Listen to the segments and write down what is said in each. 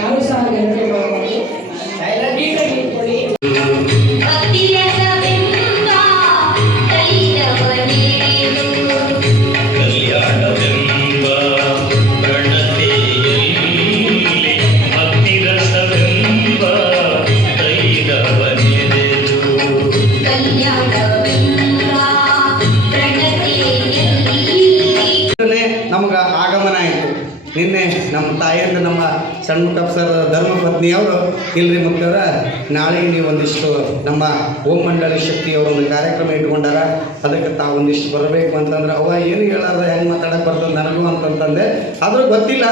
ಯಾರು ಸಹ ಗಲಾಟೆ ಮಾಡಬಾರ್ದು. ನೀಟಾಗಿ ಇಟ್ಕೊಳ್ಳಿ. ನಮಗೆ ಆಗಮನ ಆಯಿತು. ನಿನ್ನೆ ನಮ್ಮ ತಾಯಿಯಿಂದ ನಮ್ಮ ಸಣ್ಣ ಸರ್ ಧರ್ಮಪತ್ನಿಯವರು ಇಲ್ರಿ ಮುಖ್ಯವ್ರ ನಾಳೆ ನೀವು ಒಂದಿಷ್ಟು ನಮ್ಮ ಓಂ ಮಂಡಳಿ ಶಕ್ತಿಯವರು ಒಂದು ಕಾರ್ಯಕ್ರಮ ಇಟ್ಕೊಂಡಾರ, ಅದಕ್ಕೆ ತಾವು ಒಂದಿಷ್ಟು ಬರಬೇಕು ಅಂತಂದ್ರೆ ಅವ ಏನು ಹೇಳಾರ್ದ ಹೆಂಗೆ ಮಾತಾಡೋಕೆ ಬರ್ತದೆ ನನಗೂ ಅಂತಂತಂದೆ. ಆದರೂ ಗೊತ್ತಿಲ್ಲ,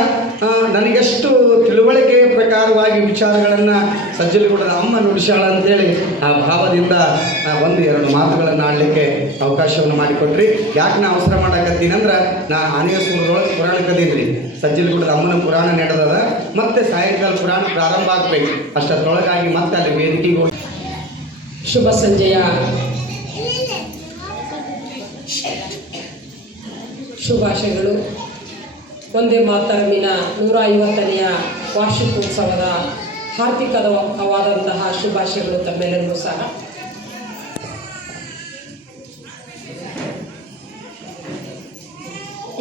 ನನಗೆಷ್ಟು ತಿಳುವಳಿಕೆ ಪ್ರಕಾರವಾಗಿ ವಿಚಾರಗಳನ್ನು ಸಜ್ಜಲಿಗೂಡದ ಅಮ್ಮ ನುಡಿಸಾಳ ಅಂತೇಳಿ ಆ ಭಾವದಿಂದ ಒಂದು ಎರಡು ಮಾತುಗಳನ್ನು ಆಡಲಿಕ್ಕೆ ಅವಕಾಶವನ್ನು ಮಾಡಿಕೊಟ್ರಿ. ಯಾಕೆ ನಾ ಅವಸರ ಮಾಡಕತ್ತೀನಿ ಅಂದ್ರೆ, ನಾ ಆನೆಯ ಸೂರದೊಳಗೆ ಪುರಾಣ ಕದೀನಿ ರೀ. ಸಜ್ಜಲಿಗೂಡದ ಅಮ್ಮನ ಪುರಾಣ ನಡೆದದ, ಮತ್ತೆ ಸಾಯಂಕಾಲ ಪುರಾಣ ಪ್ರಾರಂಭ ಆಗಬೇಕು. ಅಷ್ಟರೊಳಗಾಗಿ ಮತ್ತೆ ಅಲ್ಲಿ ವೇದಿಕೆಗೆ ಶುಭ ಸಂಜೆಯ ಶುಭಾಶಯಗಳು. ಒಂದೇ ಮಾತರಮಿನ 150ನೆಯ ವಾರ್ಷಿಕೋತ್ಸವದ ಹಾರ್ದಿಕವಾದಂತಹ ಶುಭಾಶಯಗಳು ತಮ್ಮೆಲ್ಲರಿಗೂ ಸಹ.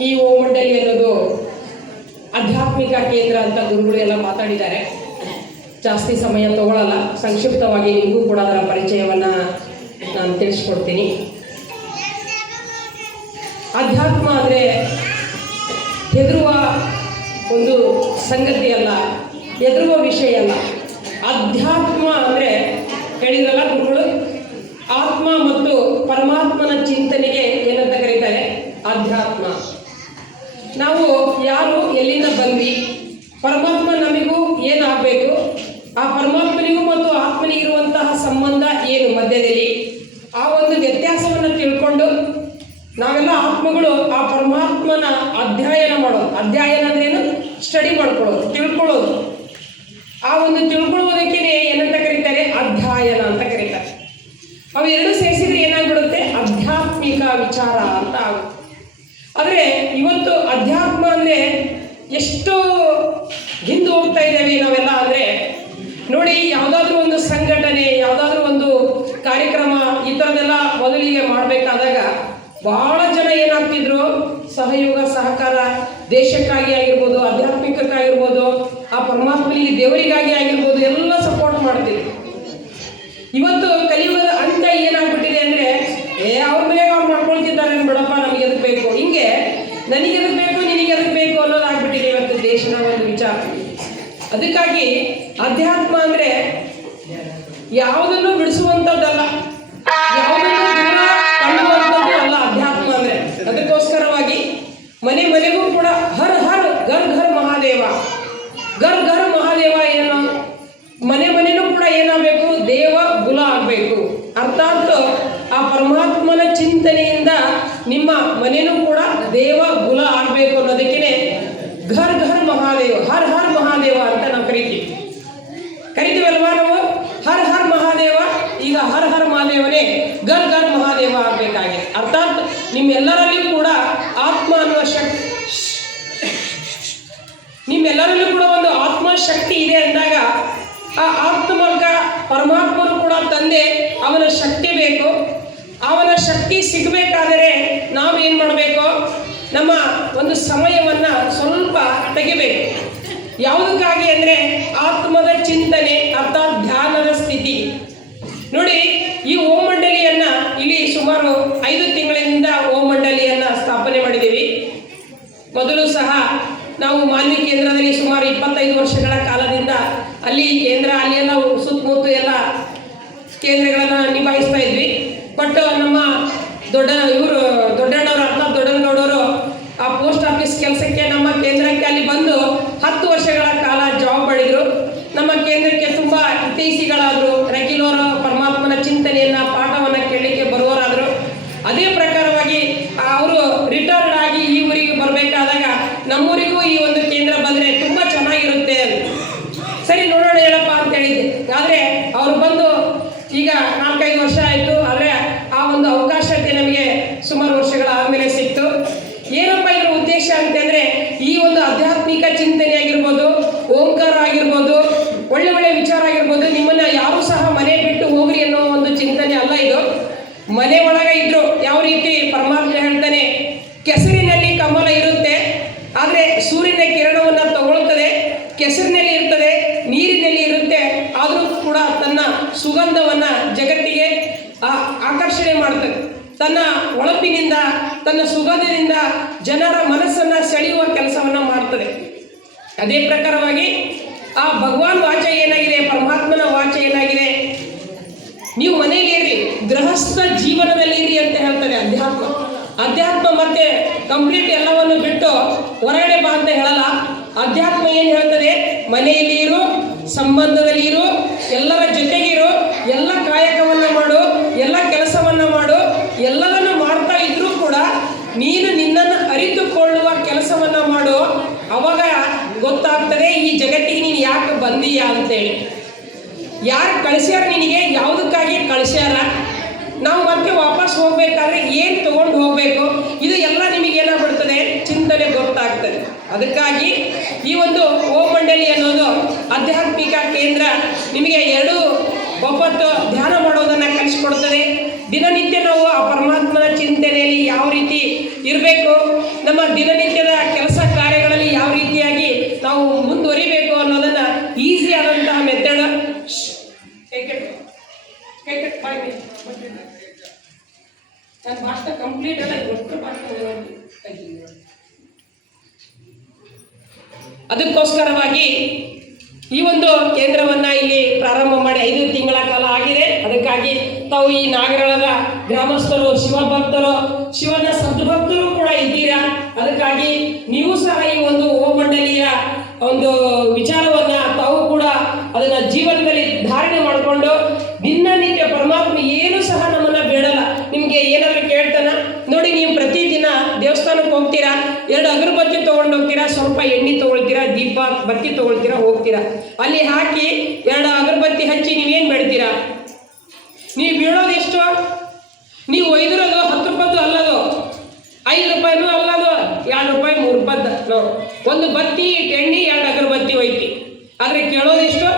ಈ ಓಂ ಮಂಡಳಿ ಅನ್ನೋದು ಆಧ್ಯಾತ್ಮಿಕ ಕೇಂದ್ರ ಅಂತ ಗುರುಗಳು ಎಲ್ಲ ಮಾತಾಡಿದ್ದಾರೆ. ಜಾಸ್ತಿ ಸಮಯ ತಗೊಳ್ಳಲ್ಲ, ಸಂಕ್ಷಿಪ್ತವಾಗಿ ನಿಮಗೂ ಕೂಡ ಅದರ ಪರಿಚಯವನ್ನು ನಾನು ತಿಳಿಸ್ಕೊಡ್ತೀನಿ. ಅಧ್ಯಾತ್ಮ ಅಂದರೆ ಹೆದರುವ ಒಂದು ಸಂಗತಿ ಅಲ್ಲ, ಹೆದರುವ ವಿಷಯ ಅಲ್ಲ. ಅಧ್ಯಾತ್ಮ ಅಂದರೆ ಹೇಳಿದ್ರಲ್ಲ ಗುರುಗಳು, ಆತ್ಮ ಮತ್ತು ಪರಮಾತ್ಮನ ಚಿಂತನೆಗೆ ಏನಂತ ಕರೀತಾರೆ? ಅಧ್ಯಾತ್ಮ. ನಾವು ಯಾರು, ಎಲ್ಲಿಂದ ಬಂದ್ವಿ, ಪರಮಾತ್ಮ ನಮಗೂ ಏನಾಗಬೇಕು, ಆ ಪರಮಾತ್ಮನಿಗೂ ಮತ್ತು ಆತ್ಮನಿಗಿರುವಂತಹ ಸಂಬಂಧ ಏನು ಮಧ್ಯದಲ್ಲಿ, ಆ ಒಂದು ವ್ಯತ್ಯಾಸವನ್ನು ತಿಳ್ಕೊಂಡು ನಾವೆಲ್ಲ ಆತ್ಮಗಳು ಆ ಪರಮಾತ್ಮನ ಅಧ್ಯಯನ ಮಾಡೋದು. ಅಧ್ಯಯನ ಅಂದ್ರೇನು? ಸ್ಟಡಿ ಮಾಡ್ಕೊಳ್ಳೋದು, ತಿಳ್ಕೊಳ್ಳೋದು. ಆ ಒಂದು ತಿಳ್ಕೊಳ್ಳೋದಕ್ಕೆ ಏನಂತ ಕರೀತಾರೆ? ಅಧ್ಯಯನ ಅಂತ ಕರೀತಾರೆ. ಅವೆರಡು ಸೇರಿಸಿದ್ರೆ ಏನಾಗ್ಬಿಡುತ್ತೆ? ಆಧ್ಯಾತ್ಮಿಕ ವಿಚಾರ ಅಂತ ಆಗುತ್ತೆ. ಆದರೆ ಇವತ್ತು ಅಧ್ಯಾತ್ಮ ಅಂದರೆ ಎಷ್ಟು ಹಿಂದೆ ಹೋಗ್ತಾ ಇದ್ದೇವೆ ನಾವೆಲ್ಲ ಅಂದರೆ ನೋಡಿ, ಯಾವುದಾದ್ರೂ ಒಂದು ಸಂಘಟನೆ, ಯಾವುದಾದ್ರೂ ಒಂದು ಕಾರ್ಯಕ್ರಮ ಈ ಥರದ್ದೆಲ್ಲ ಮೊದಲಿಗೆ ಮಾಡಬೇಕಾದಾಗ ಭಾಳ ಜನ ಏನಾಗ್ತಿದ್ರು, ಸಹಯೋಗ ಸಹಕಾರ ದೇಶಕ್ಕಾಗಿ ಆಗಿರ್ಬೋದು, ಆಧ್ಯಾತ್ಮಿಕಕ್ಕಾಗಿರ್ಬೋದು, ಆ ಪರಮಾತ್ಮನಿಗೆ ದೇವರಿಗಾಗಿ ಆಗಿರ್ಬೋದು, ಎಲ್ಲ ಸಪೋರ್ಟ್ ಮಾಡ್ತಿದ್ರು. ಇವತ್ತು ಕಲಿಯುಗದ ಅಂತ್ಯ ಏನಾಗ್ಬಿಟ್ಟಿದೆ ಅಂದರೆ, ಅವ್ರ ಮೇಲೆ ಅವ್ರು ಮಾಡ್ಕೊಳ್ತಿದ್ದಾರೆ ಬಿಡಪ್ಪ, ನಮಗೆ ಎದಕ್ಕೆ ಬೇಕು, ಹಿಂಗೆ ನನಗೆ ಎದಕ್ಕೆ ಬೇಕು, ನಿನಗೆ ಎದಕ್ಕೆ ಬೇಕು ಅನ್ನೋದಾಗ್ಬಿಟ್ಟಿದೆ ಇವತ್ತು ದೇಶದ ಒಂದು ವಿಚಾರ. ಅದಕ್ಕಾಗಿ ಅಧ್ಯಾತ್ಮ ಅಂದರೆ ಯಾವುದನ್ನು ಬಿಡಿಸುವಂಥದ್ದಲ್ಲ, ಯಾವುದನ್ನು ದೂರ ತಳ್ಳುವಂಥದ್ದು ಅಲ್ಲ ಅಧ್ಯಾತ್ಮ ಅಂದರೆ. ಅದಕ್ಕೋಸ್ಕರವಾಗಿ ಮನೆ ಮನೆಗೂ ಕೂಡ ಹರ್ ಹರ್ ಘರ್ ಘರ್ ಮಹಾದೇವ, ಘರ್ ಘರ್ ಮಹಾದೇವ ಏನು, ಮನೆ ಮನೆಯೂ ಕೂಡ ಏನಾಗಬೇಕು? ದೇವ ಗುಲ ಆಗಬೇಕು. ಅರ್ಥಾತ್ ಆ ಪರಮಾತ್ಮನ ಚಿಂತನೆಯಿಂದ ನಿಮ್ಮ ಮನೆಯೂ ಕೂಡ ದೇವ ಗುಲ ಆಗಬೇಕು ಅನ್ನೋದಕ್ಕೆ ಘರ್ ಘರ್ ಮಹಾದೇವ, ಹರ್ ಹರ್ ಮಹಾದೇವ ಅಂತ ನಾವು ಕರಿತೀವಲ್ವಾ ನಾವು? ಹರ್ ಹರ್ ಮಹಾದೇವ. ಈಗ ಹರ್ ಹರ್ ಮಹಾದೇವನೇ ಘರ್ ಘರ್ ಮಹಾದೇವ ಆಗಬೇಕಾಗಿದೆ. ಅರ್ಥಾತ್ ನಿಮ್ಮೆಲ್ಲರಲ್ಲಿಯೂ ಕೂಡ ಆತ್ಮ ಅನ್ನುವ ನಿಮ್ಮೆಲ್ಲರಲ್ಲೂ ಕೂಡ ಒಂದು ಆತ್ಮ ಶಕ್ತಿ ಇದೆ ಅಂದಾಗ ಆ ಆತ್ಮಕ ಪರಮಾತ್ಮನು ಕೂಡ ತಂದೆ, ಅವನ ಶಕ್ತಿ ಬೇಕು. ಅವನ ಶಕ್ತಿ ಸಿಗಬೇಕಾದರೆ ನಾವು ಏನು ಮಾಡಬೇಕು? ನಮ್ಮ ಒಂದು ಸಮಯವನ್ನು ಸ್ವಲ್ಪ ತೆಗಿಬೇಕು. ಯಾವುದಕ್ಕಾಗಿ ಅಂದರೆ ಆತ್ಮದ ಚಿಂತನೆ, ಅರ್ಥಾತ್ ಧ್ಯಾನದ ಸ್ಥಿತಿ. ನೋಡಿ, ಈ ಓಂ ಮಂಡಳಿಯನ್ನು ಇಲ್ಲಿ ಸುಮಾರು 5 ತಿಂಗಳಿಂದ ಓಂ ಮಂಡಳಿಯನ್ನು ಸ್ಥಾಪನೆ ಮಾಡಿದ್ದೀವಿ. ಮೊದಲು ಸಹ ನಾವು ಮಾನ್ವಿ ಕೇಂದ್ರದಲ್ಲಿ ಸುಮಾರು 25 ವರ್ಷಗಳ ಕಾಲದಿಂದ ಅಲ್ಲಿ ಅಲ್ಲೆಲ್ಲ ಸುತ್ತಮುತ್ತ ಎಲ್ಲ ಕೇಂದ್ರಗಳನ್ನು ನಿಭಾಯಿಸ್ತಾ ಇದ್ವಿ. ಬಟ್ ನಮ್ಮ ದೊಡ್ಡಣ್ಣವರು ಅರ್ಥಾತ್ ದೊಡ್ಡನಗೌಡರು ಆ ಪೋಸ್ಟ್ ಆಫೀಸ್ ಕೆಲಸಕ್ಕೆ ನಮ್ಮ ಕೇಂದ್ರಕ್ಕೆ ಅಲ್ಲಿ ಬಂದು 10 ವರ್ಷಗಳ ಕಾಲ ಜಾಬ್ ಮಾಡಿದರು. ನಮ್ಮ ಕೇಂದ್ರಕ್ಕೆ ತುಂಬ ಹಿತೈಷಿಗಳಾದರು, ರೆಗ್ಯುಲರ್ ಪರಮಾತ್ಮನ ಚಿಂತನೆಯನ್ನು ಪಾಠವನ್ನು ಕೇಳಲಿಕ್ಕೆ ಬರುವವರಾದರು. ಅದೇ ಪ್ರಕಾರವಾಗಿ ಅವರು ರಿಟೈರ್ಡ್ ಆಗಿ ಈ ಊರಿಗೆ ಬರಬೇಕಾದಾಗ ನಮ್ಮೂರಿಗೂ ಈ ಒಂದು ಕೇಂದ್ರ ಬಂದರೆ ತುಂಬ ಚೆನ್ನಾಗಿರುತ್ತೆ. ಸರಿ ನೋಡೋಣ ಹೇಳಪ್ಪ ಅಂತ ಹೇಳಿದ್ದೆ. ಆದರೆ ಅವರು ಬಂದು ಈಗ 4-5 ವರ್ಷ ಆಯಿತು. ಆದರೆ ಆ ಒಂದು ಅವಕಾಶತೆ ನಮಗೆ ಸುಮಾರು ವರ್ಷಗಳ ಆದಮೇಲೆ ಸಿಕ್ತು. ಏನಪ್ಪ ಇದರ ಉದ್ದೇಶ ಅಂತಂದರೆ, ಈ ಒಂದು ಆಧ್ಯಾತ್ಮಿಕ ಚಿಂತನೆ ಆಗಿರ್ಬೋದು, ಓಂಕಾರ ಆಗಿರ್ಬೋದು, ಕೆಸರಿನಲ್ಲಿ ಇರ್ತದೆ, ನೀರಿನಲ್ಲಿ ಇರುತ್ತೆ, ಆದರೂ ಕೂಡ ತನ್ನ ಸುಗಂಧವನ್ನು ಜಗತ್ತಿಗೆ ಆಕರ್ಷಣೆ ಮಾಡ್ತದೆ. ತನ್ನ ಹೊಳಪಿನಿಂದ, ತನ್ನ ಸುಗಂಧದಿಂದ ಜನರ ಮನಸ್ಸನ್ನು ಸೆಳೆಯುವ ಕೆಲಸವನ್ನು ಮಾಡ್ತದೆ. ಅದೇ ಪ್ರಕಾರವಾಗಿ ಆ ಭಗವಾನ್ ವಾಚ ಏನಾಗಿದೆ, ಪರಮಾತ್ಮನ ವಾಚ ಏನಾಗಿದೆ, ನೀವು ಮನೆಯಲ್ಲಿ ಇರ್ರಿ, ಗೃಹಸ್ಥ ಜೀವನದಲ್ಲಿ ಇರಿ ಅಂತ ಹೇಳ್ತಾರೆ ಅಧ್ಯಾತ್ಮ. ಅಧ್ಯಾತ್ಮ ಮತ್ತೆ ಕಂಪ್ಲೀಟ್ ಎಲ್ಲವನ್ನು ಬಿಟ್ಟು ಹೊರಗಡೆ ಬಾ ಅಂತ ಹೇಳಲ್ಲ. ಅಧ್ಯಾತ್ಮ ಏನು ಹೇಳ್ತದೆ, ಮನೆಯಲ್ಲಿ ಇರು, ಸಂಬಂಧದಲ್ಲಿ ಇರು, ಎಲ್ಲರ ಜೊತೆಗಿರು, ಎಲ್ಲ ಕಾಯಕವನ್ನು ಮಾಡು, ಎಲ್ಲ ಕೆಲಸವನ್ನು ಮಾಡು. ಎಲ್ಲವನ್ನು ಮಾಡ್ತಾ ಇದ್ರೂ ಕೂಡ ನೀನು ನಿನ್ನನ್ನು ಅರಿತುಕೊಳ್ಳುವ ಕೆಲಸವನ್ನು ಮಾಡು. ಅವಾಗ ಗೊತ್ತಾಗ್ತದೆ ಈ ಜಗತ್ತಿಗೆ ನೀನು ಯಾಕೆ ಬಂದೀಯ ಅಂತೇಳಿ. ಯಾರು ಕಳಿಸ್ಯಾರ ನಿನಗೆ, ಯಾವುದಕ್ಕಾಗಿ ಕಳಿಸ್ಯಾರ, ನಾವು ಮತ್ತೆ ವಾಪಸ್ ಹೋಗ್ಬೇಕಾದ್ರೆ ಏನು ತಗೊಂಡು ಹೋಗಬೇಕು, ಇದು ಎಲ್ಲ ನಿಮಗೇನಾಗ್ಬಿಡ್ತದೆ, ಚಿಂತನೆ ಗೊತ್ತಾಗ್ತದೆ. ಅದಕ್ಕಾಗಿ ಈ ಒಂದು ಓಂ ಮಂಡಲಿ ಅನ್ನೋದು ಆಧ್ಯಾತ್ಮಿಕ ಕೇಂದ್ರ ನಿಮಗೆ 2 ಒಪ್ಪತ್ತು ಧ್ಯಾನ ಮಾಡೋದನ್ನು ಕಲಿಸ್ಕೊಡ್ತದೆ. ದಿನನಿತ್ಯ ನಾವು ಆ ಪರಮಾತ್ಮನ ಚಿಂತನೆಯಲ್ಲಿ ಯಾವ ರೀತಿ ಇರಬೇಕು, ನಮ್ಮ ದಿನನಿತ್ಯದ ಕೆಲಸ ಕಾರ್ಯಗಳಲ್ಲಿ ಯಾವ ರೀತಿಯಾಗಿ ನಾವು ಮುಂದುವರಿಬೇಕು ಅನ್ನೋದನ್ನು ಈಸಿ ಆದಂತಹ ಮೆಥಡ್. ನನ್ನ ಭಾಷಣ ಕಂಪ್ಲೀಟ್ ಅಲ್ಲ, ಅದಕ್ಕೋಸ್ಕರವಾಗಿ ಈ ಒಂದು ಕೇಂದ್ರವನ್ನು ಇಲ್ಲಿ ಪ್ರಾರಂಭ ಮಾಡಿ 5 ತಿಂಗಳ ಕಾಲ ಆಗಿದೆ. ಅದಕ್ಕಾಗಿ ತಾವು ಈ ನಾಗರಳದ ಗ್ರಾಮಸ್ಥರು, ಶಿವಭಕ್ತರು, ಶಿವನ ಸದ್ಭಕ್ತರು ಕೂಡ ಇದ್ದೀರಾ. ಅದಕ್ಕಾಗಿ ನೀವು ಸಹ ಈ ಒಂದು ಓಂ ಮಂಡಲಿಯ ಒಂದು ವಿಚಾರವನ್ನು ತಾವು ಕೂಡ ಅದನ್ನು ಜೀವನದಲ್ಲಿ ಧಾರಣೆ ಮಾಡಿಕೊಂಡು ದಿನನಿತ್ಯ ಪರಮಾತ್ಮ ಏನು ಸಹ ನಮ್ಮನ್ನು ಬೇಡಲ್ಲ. ನಿಮಗೆ ಏನಾದರೂ ಕೇಳ್ತಾನ ನೋಡಿ, ನೀವು ಪ್ರತಿದಿನ ದೇವಸ್ಥಾನಕ್ಕೆ ಹೋಗ್ತೀರಾ, 2 ಅಗರಬತ್ತಿ ತೊಗೊಂಡು ಹೋಗ್ತೀರಾ, ಸ್ವಲ್ಪ ಎಣ್ಣೆ ತೊಗೊಳ್ತೀರಾ, ದೀಪ ಬತ್ತಿ ತೊಗೊಳ್ತೀರಾ, ಹೋಗ್ತೀರಾ. ಅಲ್ಲಿ ಹಾಕಿ 2 ಅಗರಬತ್ತಿ ಹಚ್ಚಿ ನೀವೇನು ಬೇಡ್ತೀರಾ? ನೀವು ಬೀಳೋದು ಎಷ್ಟು? ನೀವು ಒಯ್ದಿರೋದು 10 ರೂಪಾಯ್ದು ಅಲ್ಲದು, 5 ರೂಪಾಯಿನೂ ಅಲ್ಲದು, 2 ರೂಪಾಯಿ 3 ರೂಪಾಯ್ದು. ನಾವು ಒಂದು ಬತ್ತಿ ಎಣ್ಣೆ 2 ಅಗರಬತ್ತಿ ಒಯ್ತಿ, ಆದರೆ ಕೇಳೋದೆಷ್ಟು?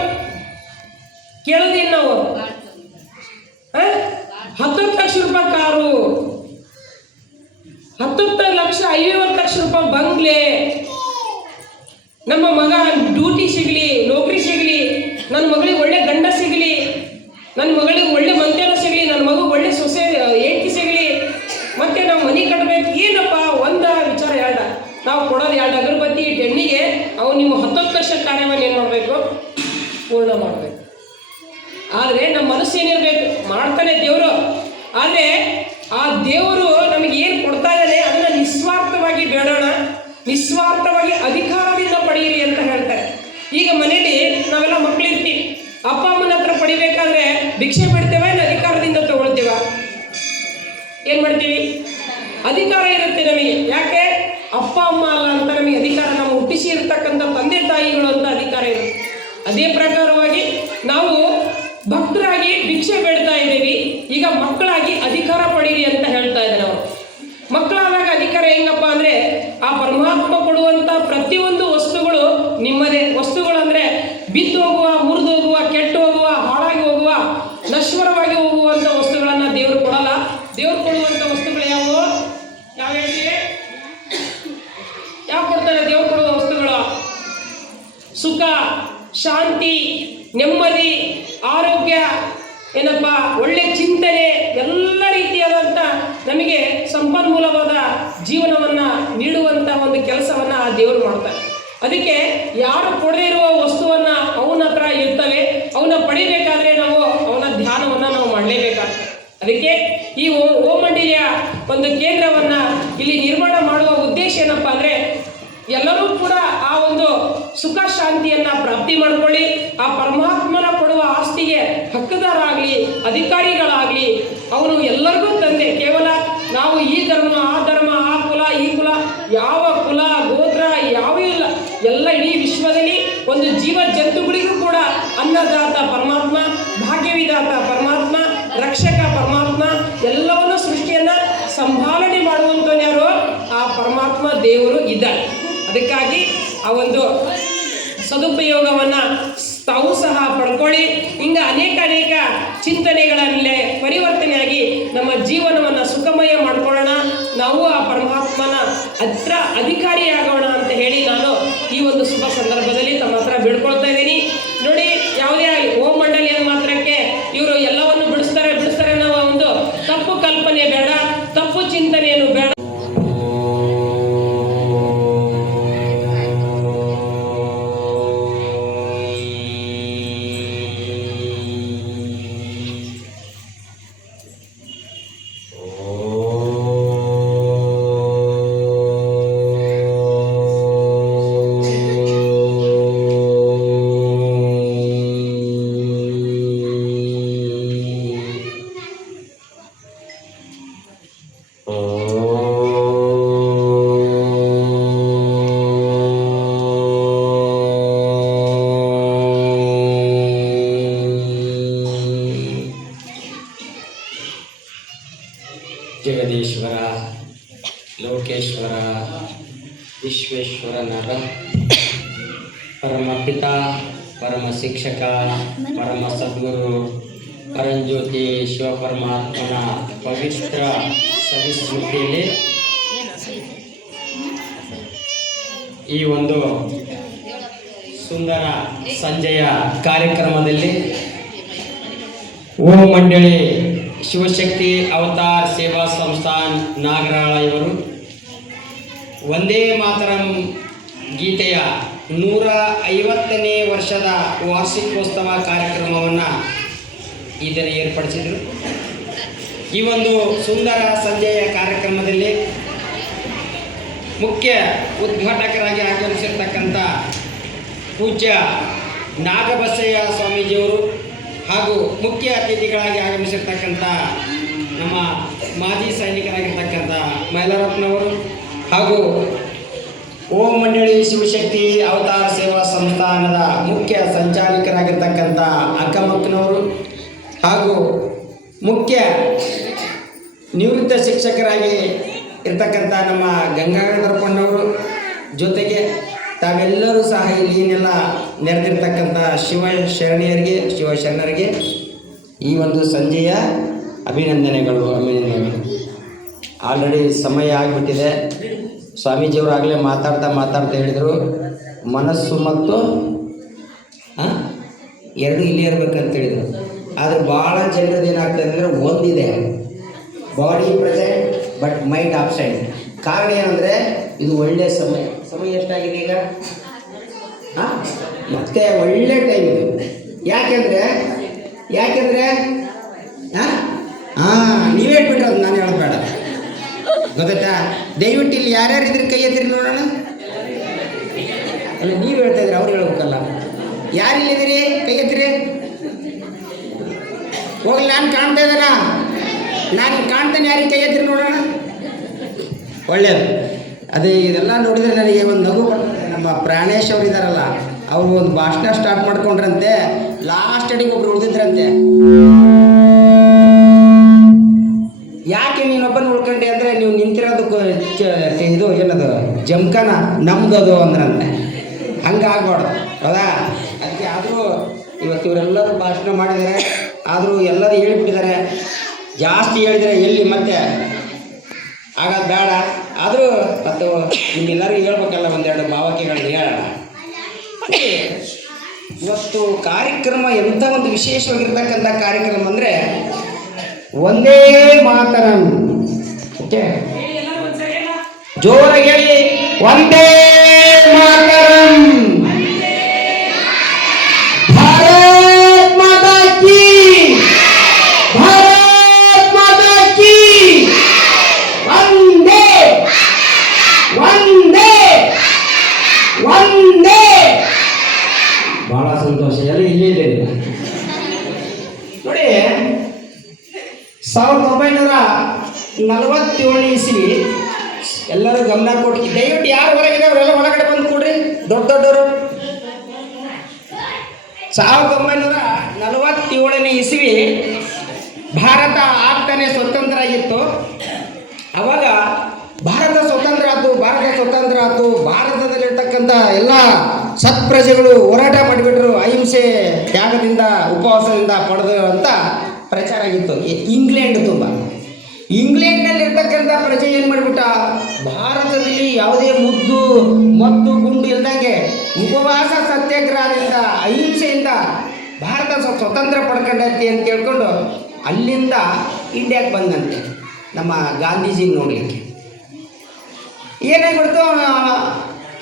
ಕೇಳೋದೇನು ನಾವು? 10 ಲಕ್ಷ ರೂಪಾಯಿ ಕಾರು, 10 ಲಕ್ಷ 50 ಲಕ್ಷ ರೂಪಾಯಿ ಬಂಗ್ಲೆ, ನಮ್ಮ ಮಗ ಡ್ಯೂಟಿ ಸಿಗಲಿ, ನೌಕರಿ ಸಿಗಲಿ, ನನ್ನ ಮಗಳಿಗೆ ಒಳ್ಳೆ ಗಂಡ ಸಿಗಲಿ, ನನ್ನ ಮಗಳಿಗೆ ಒಳ್ಳೆ ಮಂತ್ಯಾನ ಸಿಗಲಿ, ನನ್ನ ಮಗು ಒಳ್ಳೆ ಸೊಸೆ ಹೆಂಡತಿ ಸಿಗಲಿ, ಮತ್ತೆ ನಾವು ಮನೆ ಕಟ್ಟಬೇಕು. ಏನಪ್ಪ ಒಂದು ವಿಚಾರ 2 ನಾವು ಕೊಡೋದು 2 ಅಗರಬತ್ತಿ ಎಣ್ಣೆಗೆ ಅವು ನಿಮ್ಮ 10 ಲಕ್ಷ ಕಾರ್ಯವನ್ನು ಏನು ಮಾಡಬೇಕು? ಪೂರ್ಣ ಮಾಡಬೇಕು. ಆದರೆ ನಮ್ಮ ಮನಸ್ಸು ಏನಿರಬೇಕು, ಮಾಡ್ತಾನೆ ದೇವರು. ಆದರೆ ಆ ದೇವರು ನಮಗೆ ಏನು ಕೊಡ್ತಾ ಇದ್ದಾನೆ ಅದನ್ನು ನಿಸ್ವಾರ್ಥವಾಗಿ ಬೇಡೋಣ, ನಿಸ್ವಾರ್ಥವಾಗಿ ಅಧಿಕಾರದಿಂದ ಪಡೆಯಿರಿ ಅಂತ ಹೇಳ್ತಾರೆ. ಈಗ ಮನೇಲಿ ನಾವೆಲ್ಲ ಮಕ್ಕಳಿರ್ತೀವಿ, ಅಪ್ಪ ಅಮ್ಮನ ಹತ್ರ ಪಡಿಬೇಕಾದ್ರೆ ಭಿಕ್ಷೆ ಬಿಡ್ತೇವೆ, ಅಧಿಕಾರದಿಂದ ತಗೊಳ್ತೀವ? ಏನು ಮಾಡ್ತೀವಿ? ಅಧಿಕಾರ ಇರುತ್ತೆ ನಮಗೆ. ಯಾಕೆ? ಅಪ್ಪ ಅಮ್ಮ ಅಲ್ಲ ಅಂತ ನಮಗೆ ಅಧಿಕಾರ, ನಾವು ಹುಟ್ಟಿಸಿ ಇರ್ತಕ್ಕಂಥ ತಂದೆ ತಾಯಿಗಳು ಅಂತ ಅಧಿಕಾರ ಇರುತ್ತೆ. ಅದೇ ಪ್ರಕಾರವಾಗಿ ನಾವು ಭಕ್ತರಾಗಿ ಭಿಕ್ಷೆ ಬೇಡ್ತಾ ಇದ್ದೀವಿ, ಈಗ ಮಕ್ಕಳಾಗಿ ಅಧಿಕಾರ ಪಡೀರಿ ಅಂತ ಹೇಳ್ತಾ ಇದ್ದಾರೆ ಅವರು. ಮಕ್ಕಳಾದಾಗ ಅಧಿಕಾರ ಹೆಂಗಪ್ಪ ಅಂದರೆ, ಆ ಪರಮಾತ್ಮ ಕೊಡುವಂಥ ಪ್ರತಿಯೊಂದು ವಸ್ತುಗಳು ನಿಮ್ಮದೇ. ವಸ್ತುಗಳು ಅಂದರೆ ಬಿದ್ದು ಹೋಗುವ, ಮುರಿದು ಹೋಗುವ, ಕೆಟ್ಟು ಹೋಗುವ, ಹಾಳಾಗಿ ಹೋಗುವ, ನಶ್ವರವಾಗಿ ಹೋಗುವಂಥ ವಸ್ತುಗಳನ್ನು ದೇವರು ಕೊಡಲ್ಲ. ದೇವರು ಕೊಡುವಂಥ ವಸ್ತುಗಳು ಯಾವುವು? ಯಾವ ಹೇಳ್ತೀವಿ? ಯಾವ ಕೊಡ್ತಾರೆ ದೇವರು ಕೊಡುವ ವಸ್ತುಗಳು? ಸುಖ, ಶಾಂತಿ, ನೆಮ್ಮದಿ, ಆರೋಗ್ಯ, ಏನಪ್ಪ ಒಳ್ಳೆ ಚಿಂತನೆ, ಎಲ್ಲ ರೀತಿಯಾದಂಥ ನಮಗೆ ಸಂಪನ್ಮೂಲವಾದ ಜೀವನವನ್ನು ನೀಡುವಂಥ ಒಂದು ಕೆಲಸವನ್ನು ಆ ದೇವರು ಮಾಡ್ತಾರೆ. ಅದಕ್ಕೆ ಯಾರು ಕೊಡದೇ ಇರುವ ವಸ್ತುವನ್ನು ಅವನ ಹತ್ರ ಇರ್ತವೆ, ಅವನ್ನ ಪಡಿಬೇಕಾದ್ರೆ ನಾವು ಅವನ ಧ್ಯಾನವನ್ನು ನಾವು ಮಾಡಲೇಬೇಕಾಗ್ತದೆ. ಅದಕ್ಕೆ ಈ ಓಂ ಮಂಡಲಿಯ ಒಂದು ಕೇಂದ್ರವನ್ನು ಇಲ್ಲಿ ನಿರ್ಮಾಣ ಮಾಡುವ ಉದ್ದೇಶ ಏನಪ್ಪ ಅಂದರೆ, ಎಲ್ಲರೂ ಕೂಡ ಆ ಒಂದು ಸುಖ ಶಾಂತಿಯನ್ನು ಪ್ರಾಪ್ತಿ ಮಾಡಿಕೊಳ್ಳಿ, ಆ ಪರಮಾತ್ಮನ ಕೊಡುವ ಆಸ್ತಿಗೆ ಹಕ್ಕುದಾರಾಗಲಿ, ಅಧಿಕಾರಿಗಳಾಗಲಿ. ಅವನು ಎಲ್ಲರಿಗೂ ತಂದೆ. ಕೇವಲ ನಾವು ಈ ಧರ್ಮ, ಆ ಧರ್ಮ, ಆ ಕುಲ, ಈ ಕುಲ, ಯಾವ ಕುಲ ಗೋತ್ರ ಯಾವೂ ಇಲ್ಲ. ಎಲ್ಲ ಇಡೀ ವಿಶ್ವದಲ್ಲಿ ಒಂದು ಜೀವ ಜಂತುಗಳಿಗೂ ಕೂಡ ಅನ್ನದಾತ ಪರಮಾತ್ಮ, ಭಾಗ್ಯವಿದಾತ ಪರಮಾತ್ಮ, ರಕ್ಷಕ ಪರಮಾತ್ಮ, ಎಲ್ಲವನ್ನೂ ಸೃಷ್ಟಿಯನ್ನು ಸಂಭಾಲನೆ ಮಾಡುವಂಥವ್ರು ಯಾರು? ಆ ಪರಮಾತ್ಮ ದೇವರು ಇದ್ದಾರೆ. ಅದಕ್ಕಾಗಿ ಆ ಒಂದು ಸದುಪಯೋಗವನ್ನು ತಾವು ಸಹ ಪಡ್ಕೊಳ್ಳಿ. ಹಿಂಗೆ ಅನೇಕ ಚಿಂತನೆಗಳಲ್ಲೇ ಪರಿವರ್ತನೆಯಾಗಿ ನಮ್ಮ ಜೀವನವನ್ನು ಸುಖಮಯ ಮಾಡ್ಕೊಳ್ಳೋಣ. ನಾವು ಆ ಪರಮಾತ್ಮನ ಹತ್ರ ಅಧಿಕಾರಿಯಾಗೋಣ ಅಂತ ಹೇಳಿ ನಾನು ಈ ಒಂದು ಶುಭ ಸಂದರ್ಭದಲ್ಲಿ ತಮ್ಮ ಹತ್ರ ವಿಶ್ವೇಶ್ವರನಾದ ಪರಮಪಿತ ಪರಮ ಶಿಕ್ಷಕ ಪರಮ ಸದ್ಗುರು ಪರಂಜ್ಯೋತಿ ಶಿವಪರಮಾತ್ಮನ ಪವಿತ್ರ ಸವಿಸ್ಮೃತಿಯಲ್ಲಿ ಈ ಒಂದು ಸುಂದರ ಸಂಜೆಯ ಕಾರ್ಯಕ್ರಮದಲ್ಲಿ ಓಂ ಮಂಡಳಿ ಶಿವಶಕ್ತಿ ಅವತಾರ್ ಸೇವಾ ಸಂಸ್ಥಾನ್ ನಾಗರಾಳ ಇವರು ವಂದೇ ಮಾತರಂ ಗೀತೆಯ 150ನೇ ವರ್ಷದ ವಾರ್ಷಿಕೋತ್ಸವ ಕಾರ್ಯಕ್ರಮವನ್ನು ಇದನ್ನು ಏರ್ಪಡಿಸಿದರು. ಈ ಒಂದು ಸುಂದರ ಸಂಜೆಯ ಕಾರ್ಯಕ್ರಮದಲ್ಲಿ ಮುಖ್ಯ ಉದ್ಘಾಟಕರಾಗಿ ಆಗಮಿಸಿರ್ತಕ್ಕಂಥ ಪೂಜ್ಯ ನಾಗಬಸಯ್ಯ ಸ್ವಾಮೀಜಿಯವರು ಹಾಗೂ ಮುಖ್ಯ ಅತಿಥಿಗಳಾಗಿ ಆಗಮಿಸಿರ್ತಕ್ಕಂಥ ನಮ್ಮ ಮಾಜಿ ಸೈನಿಕರಾಗಿರ್ತಕ್ಕಂಥ ಮೈಲಾರಪ್ಪನವರು ಹಾಗೂ ಓಂ ಮಂಡಳಿ ಶಿವಶಕ್ತಿ ಅವತಾರ ಸೇವಾ ಸಂಸ್ಥಾನದ ಮುಖ್ಯ ಸಂಚಾಲಕರಾಗಿರ್ತಕ್ಕಂಥ ಅಕ್ಕಮಕ್ಕನವರು ಹಾಗೂ ಮುಖ್ಯ ನಿವೃತ್ತ ಶಿಕ್ಷಕರಾಗಿ ಇರ್ತಕ್ಕಂಥ ನಮ್ಮ ಗಂಗಾಧರಪ್ಪನವರು ಜೊತೆಗೆ ತಾವೆಲ್ಲರೂ ಸಹ ಇಲ್ಲಿ ಏನೆಲ್ಲ ನೆರೆದಿರ್ತಕ್ಕಂಥ ಶಿವಶರಣರಿಗೆ ಈ ಒಂದು ಸಂಜೆಯ ಅಭಿನಂದನೆಗಳು. ಆಲ್ರೆಡಿ ಸಮಯ ಆಗಿಬಿಟ್ಟಿದೆ. ಸ್ವಾಮೀಜಿಯವರಾಗಲೇ ಮಾತಾಡ್ತಾ ಹೇಳಿದರು, ಮನಸ್ಸು ಮತ್ತು ಎರಡು ಇಲ್ಲೇ ಇರ್ಬೇಕಂತ ಹೇಳಿದರು. ಆದರೆ ಭಾಳ ಜನರದ್ದು ಏನಾಗ್ತದೆ ಅಂದರೆ ಒಂದಿದೆ, body present but mind absent. ಕಾರಣ ಏನಂದರೆ ಇದು ಒಳ್ಳೆಯ ಸಮಯ ಎಷ್ಟಾಗಿದೆ ಈಗ? ಮತ್ತೆ ಒಳ್ಳೆ ಟೈಮ್ ಇದು. ಯಾಕೆಂದರೆ ನೀವೇ ಇಟ್ಬಿಟ್ರೆ ಅದು ನಾನು ಹೇಳೋದು ಬೇಡ, ಗೊತ್ತಾಯ್ತಾ? ದಯವಿಟ್ಟು ಇಲ್ಲಿ ಯಾರ್ಯಾರು ಇದ್ರಿ ಕೈ ಎತ್ತಿರಿ ನೋಡೋಣ. ಅಲ್ಲ, ನೀವು ಹೇಳ್ತಾ ಇದ್ರಿ, ಅವ್ರು ಹೇಳ್ಬೇಕಲ್ಲ. ಯಾರಿಲ್ಲಿದ್ದೀರಿ ಕೈ ಎತ್ತಿರಿ. ಹೋಗ್ಲಿ, ನಾನು ಕಾಣ್ತಾ ಇದ್ದಾನ, ನಾನು ಕಾಣ್ತಾನೆ. ಯಾರಿಗೆ ಕೈ ಎತ್ತಿರಿ ನೋಡೋಣ. ಒಳ್ಳೆಯದು. ಅದೇ ಇದೆಲ್ಲ ನೋಡಿದರೆ ನನಗೆ ಒಂದು ನಗು ಬರ್ತದೆ. ನಮ್ಮ ಪ್ರಾಣೇಶ್ ಅವರು ಇದ್ದಾರಲ್ಲ, ಅವರು ಒಂದು ಭಾಷಣ ಸ್ಟಾರ್ಟ್ ಮಾಡ್ಕೊಂಡ್ರಂತೆ, ಲಾಸ್ಟ್ ಅಡಿಗೆ ಒಬ್ರು ಉಳಿದಿದ್ರಂತೆ. ಯಾಕೆ ನೀನೊಬ್ಬನ ಉಳ್ಕೊಂಡೆ ಅಂದರೆ, ನೀವು ನಿಂತಿರೋದಕ್ಕೂ ಇದು ಏನದು ಜಮ್ಕನ ನಮ್ದದು ಅಂದ್ರಂತೆ. ಹಂಗಾಗ್ಬಾರ್ದು, ಹೌದಾ? ಅದಕ್ಕೆ ಆದರೂ ಇವತ್ತು ಇವರೆಲ್ಲರೂ ಭಾಷಣ ಮಾಡಿದ್ದಾರೆ, ಆದರೂ ಎಲ್ಲರೂ ಹೇಳಿಬಿಟ್ಟಿದ್ದಾರೆ. ಜಾಸ್ತಿ ಹೇಳಿದರೆ ಎಲ್ಲಿ ಮತ್ತೆ ಆಗೋದು ಬೇಡ. ಆದರೂ ಮತ್ತು ನಿಮ್ಮೆಲ್ಲರಿಗೂ ಹೇಳ್ಬೇಕಲ್ಲ, ಒಂದೆರಡು ಭಾವಕೆಗಳನ್ನ ಹೇಳೋಣ. ಇವತ್ತು ಕಾರ್ಯಕ್ರಮ ಎಂಥ ಒಂದು ವಿಶೇಷವಾಗಿರ್ತಕ್ಕಂಥ ಕಾರ್ಯಕ್ರಮ ಅಂದರೆ ಒಂದೇ ಮಾತರಂ. ಓಕೆ, ಜೋರಾಗಿ ಹೇಳಿ, ಒಂದೇ ಮಾತರಂ. ಭಾರತ್ ಮಾತಾ ಕೀ, ಭಾರತ್ ಮಾತಾ ಕೀ. ಒಂದೇ ಒಂದೇ ಒಂದೇ. ಬಹಳ ಸಂತೋಷ. ಎಲ್ಲ ಇಲ್ಲೇ ಇದೆ ನೋಡಿ. 1947 ಇಸ್ವಿ ಎಲ್ಲರೂ ಗಮನ ಕೊಟ್ಟು, ದಯವಿಟ್ಟು ಯಾರು ಹೊರಗಿದೆ ಅವರೆಲ್ಲ ಒಳಗಡೆ ಬಂದು ಕೊಡ್ರಿ, ದೊಡ್ಡವರು. 1947 ಇಸ್ವಿ ಭಾರತ ಆಗ್ತಾನೆ ಸ್ವತಂತ್ರ ಆಗಿತ್ತು. ಅವಾಗ ಭಾರತ ಸ್ವತಂತ್ರ ಆಯ್ತು. ಭಾರತದಲ್ಲಿರ್ತಕ್ಕಂಥ ಎಲ್ಲ ಸತ್ಪ್ರಜೆಗಳು ಹೋರಾಟ ಮಾಡಿಬಿಟ್ರು. ಅಹಿಂಸೆ ತ್ಯಾಗದಿಂದ ಉಪವಾಸದಿಂದ ಪಡೆದು ಅಂತ ಪ್ರಚಾರ ಆಗಿತ್ತು. ಇಂಗ್ಲೆಂಡ್ ತುಂಬ ಇಂಗ್ಲೆಂಡ್ನಲ್ಲಿರ್ತಕ್ಕಂಥ ಪ್ರಜೆ ಏನು ಮಾಡಿಬಿಟ್ಟ, ಭಾರತದಲ್ಲಿ ಯಾವುದೇ ಮದ್ದು ಗುಂಡು ಇಲ್ದಂಗೆ ಉಪವಾಸ ಸತ್ಯಾಗ್ರಹದಿಂದ ಅಹಿಂಸೆಯಿಂದ ಭಾರತ ಸ್ವತಂತ್ರ ಪಡ್ಕೊಂಡೈತಿ ಅಂತ ಕೇಳ್ಕೊಂಡು ಅಲ್ಲಿಂದ ಇಂಡಿಯಾಕ್ಕೆ ಬಂದಂತೆ ನಮ್ಮ ಗಾಂಧೀಜಿ ನೋಡಲಿಕ್ಕೆ. ಏನಾಗ್ಬಿಡ್ತು,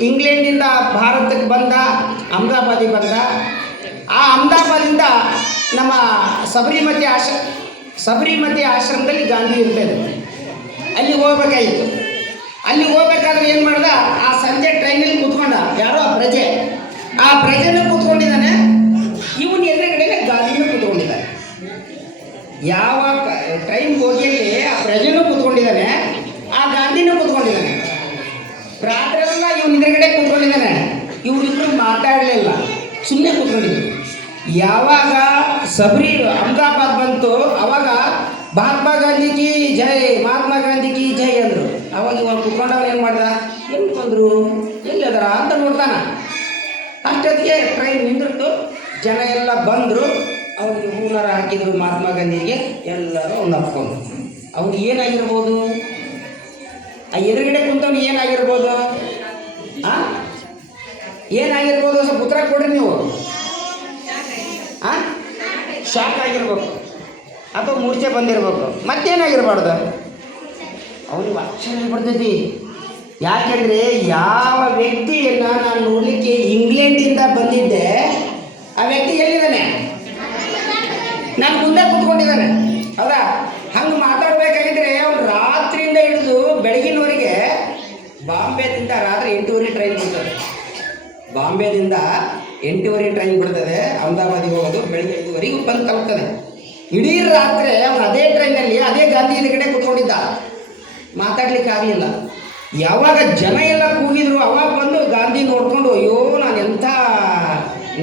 ಇಂಗ್ಲೆಂಡಿಂದ ಭಾರತಕ್ಕೆ ಬಂದ, ಅಹಮದಾಬಾದಿಗೆ ಬಂದ. ಆ ಅಹಮದಾಬಾದಿಂದ ನಮ್ಮ ಸಬರಿಮತಿ ಆಶ್ರಮದಲ್ಲಿ ಗಾಂಧಿ ಇರ್ತಾಯಿದ್ರು. ಅಲ್ಲಿ ಹೋಗ್ಬೇಕಾಗಿತ್ತು. ಅಲ್ಲಿ ಹೋಗ್ಬೇಕಾದ್ರೆ ಏನು ಮಾಡ್ದ, ಆ ಸಂಜೆ ಟ್ರೈನಲ್ಲಿ ಕೂತ್ಕೊಂಡ. ಯಾರೋ ಆ ಪ್ರಜೆನೂ ಕೂತ್ಕೊಂಡಿದ್ದಾನೆ, ಇವನು ಎದುರುಗಡೆ ಗಾಂಧಿನೂ ಕೂತ್ಕೊಂಡಿದ್ದಾನೆ. ಯಾವ ಟ್ರೈನ್ ಹೋಗಿಯಲ್ಲಿ ಆ ಪ್ರಜೆನೂ ಕೂತ್ಕೊಂಡಿದ್ದಾನೆ, ಆ ಗಾಂಧಿನೂ ಕೂತ್ಕೊಂಡಿದ್ದಾನೆ. ರಾತ್ರೆಲ್ಲ ಇವನು ಎದುರುಗಡೆ ಕೂತ್ಕೊಂಡಿದ್ದಾನೆ. ಇವರಿಬ್ಬರು ಮಾತಾಡಲಿಲ್ಲ, ಸುಮ್ಮನೆ ಕೂತ್ಕೊಂಡಿದ್ರು. ಯಾವಾಗ ಅಹಮದಾಬಾದ್ ಬಂತು, ಅವಾಗ ಮಹಾತ್ಮ ಗಾಂಧಿ ಕಿ ಜೈ, ಮಹಾತ್ಮ ಗಾಂಧಿ ಕಿ ಜೈ ಅಂದರು. ಅವಾಗ ಇವಾಗ ಕುತ್ಕೊಂಡವ್ರು ಏನು ಮಾಡ್ದ, ಎಲ್ಲಿ ಬಂದರು ಎಲ್ಲಿ ಅದರ ಅಂತ ನೋಡ್ತಾನ. ಅಷ್ಟೊತ್ತಿಗೆ ಟ್ರೈನ್ ನಿಂದಿರ್ತು, ಜನ ಎಲ್ಲ ಬಂದರು, ಅವ್ರಿಗೆ ಹೂನಾರ ಹಾಕಿದ್ರು ಮಹಾತ್ಮ ಗಾಂಧಿಗೆ. ಎಲ್ಲರೂ ಅವ್ನು ಹತ್ಕೊಂಡು ಅವ್ರಿಗೆ ಏನಾಗಿರ್ಬೋದು, ಆ ಎದುರುಗಡೆ ಕುಂತವ್ನು ಏನಾಗಿರ್ಬೋದು, ಏನಾಗಿರ್ಬೋದು ಸ್ವಲ್ಪ ಉತ್ತರ ಕೊಡ್ರಿ ನೀವು. ಶಾಕ್ ಆಗಿರ್ಬೇಕು ಅಥವಾ ಮೂರ್ಛೆ ಬಂದಿರ್ಬೇಕು, ಮತ್ತೇನಾಗಿರ್ಬಾರ್ದು, ಅವನಿಗೆ ಆಶ್ಚರ್ಯ ಬರ್ತೈತಿ. ಯಾಕೆಂದರೆ ಯಾವ ವ್ಯಕ್ತಿಯನ್ನು ನಾನು ನೋಡಲಿಕ್ಕೆ ಇಂಗ್ಲೆಂಡಿಂದ ಬಂದಿದ್ದೆ, ಆ ವ್ಯಕ್ತಿ ಎಲ್ಲಿದ್ದಾನೆ, ನಾನು ಮುಂದೆ ಕೂತ್ಕೊಂಡಿದ್ದಾನೆ. ಹೌದಾ? ಹಂಗೆ ಮಾತಾಡಬೇಕಾಗಿದ್ರೆ ಅವ್ನು ರಾತ್ರಿಯಿಂದ ಹಿಡಿದು ಬೆಳಗಿನವರೆಗೆ ಬಾಂಬೆದಿಂದ ರಾತ್ರಿ 8:30 ಟ್ರೈನ್ ಬಿಡ್ತದೆ. ಬಾಂಬೆದಿಂದ 8:30 ಟ್ರೈನ್ ಬಿಡ್ತದೆ, ಅಹಮದಾಬಾದಿಗೆ ಹೋಗೋದು. ಬೆಳಗ್ಗೆ 5:00 ಬಂದು ತಲುಪ್ತದೆ. ಇಡೀ ರಾತ್ರಿ ಅವನು ಅದೇ ಟ್ರೈನಲ್ಲಿ ಅದೇ ಗಾಂಧಿ ಎದುರುಗಡೆ ಕೂತ್ಕೊಂಡಿದ್ದ, ಮಾತಾಡ್ಲಿಕ್ಕೆ ಆಗಲಿಲ್ಲ. ಯಾವಾಗ ಜನ ಎಲ್ಲ ಕೂಗಿದ್ರು ಅವಾಗ ಬಂದು ಗಾಂಧಿ ನೋಡ್ಕೊಂಡು, ಅಯ್ಯೋ ನಾನು ಎಂಥ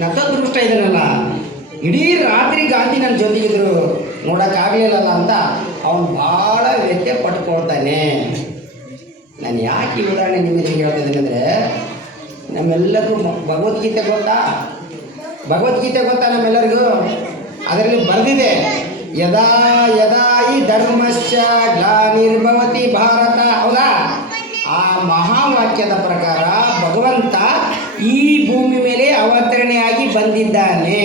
ನತದೃಷ್ಟ ಇದ್ದಾನಲ್ಲ, ಇಡೀ ರಾತ್ರಿ ಗಾಂಧಿ ನನ್ನ ಜೊತೆಗಿದ್ರು, ನೋಡೋಕ್ಕಾಗಲಿಲ್ಲಲ್ಲ ಅಂತ ಅವನು ಭಾಳ ವ್ಯತ್ಯೆ ಪಟ್ಕೊಳ್ತಾನೆ. ನಾನು ಯಾಕೆ ಈ ಉದಾಹರಣೆ ನಿಮಗೆ ಹೇಳ್ತಿದ್ದೀನಿ ಅಂದರೆ, ನಮ್ಮೆಲ್ಲರಿಗೂ ಭಗವದ್ಗೀತೆ ಗೊತ್ತಾ? ಭಗವದ್ಗೀತೆ ಗೊತ್ತಾ ನಮ್ಮೆಲ್ಲರಿಗೂ? ಅದರಲ್ಲಿ ಬರೆದಿದೆ, ಯದಾ ಯದಾ ಈ ಧರ್ಮಶ್ಚ ಗ್ಲಾನಿರ್ಭವತಿ ಭಾರತ. ಹೌದಾ? ಆ ಮಹಾವಾಕ್ಯದ ಪ್ರಕಾರ ಭಗವಂತ ಈ ಭೂಮಿ ಮೇಲೆ ಅವತರಣೆಯಾಗಿ ಬಂದಿದ್ದಾನೆ.